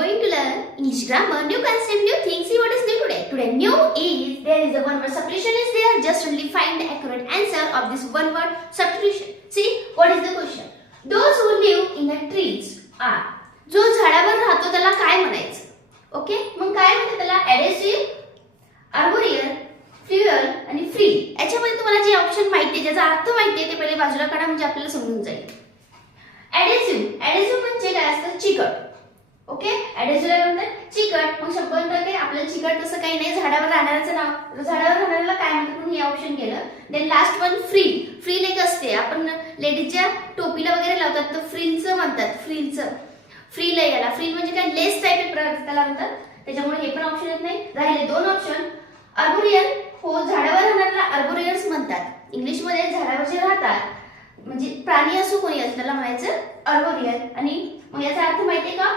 going to learn English grammar, new concept, new things. See what is new today. Today new is there is a one word substitution is there. Just only find the accurate answer of this one word substitution. See what is the question. Those who live in the trees are. जो झाडावर राहतो त्याला काय म्हणायचं? Okay, मग काय म्हणतात त्याला? ॲडेसिव्ह, आर्बोरियल, फ्युअल आणि फ्री. याच्यामध्ये तुम्हाला जे ऑप्शन माहिती आहे, ज्याचा अर्थ माहिती आहे ते पहिले बाजूला काढा म्हणजे आपल्याला समजून जाईल. ॲडेसिव्ह म्हणजे काय असतं? चिकट. ओके, ॲडेसिव्ह काय म्हणतात? चिकट. मग शब्दांतर काय? आपल्याला चिकट तसं काही नाही, झाडावर राहणाऱ्याचं नाव. झाडावर राहणाऱ्याला काय म्हणतात म्हणून हे ऑप्शन केलं. Then last one free. फ्रील एक असते, आपण लेडीजच्या टोपीला वगैरे लावतात तर फ्रिलचं म्हणतात. फ्रील आहे याला. फ्रील म्हणजे काय? लेस टाइप त्याला म्हणतात. त्याच्यामुळे हे पण ऑप्शन येत नाही. राहिले दोन ऑप्शन. आर्बोरियल, हो झाडावर राहणाऱ्याला आर्बोरियल्स म्हणतात. इंग्लिश मध्ये झाडावर जे राहतात म्हणजे प्राणी असो कोणी असो त्याला म्हणायचं आर्बोरियल. आणि मग याचा अर्थ माहितीये का?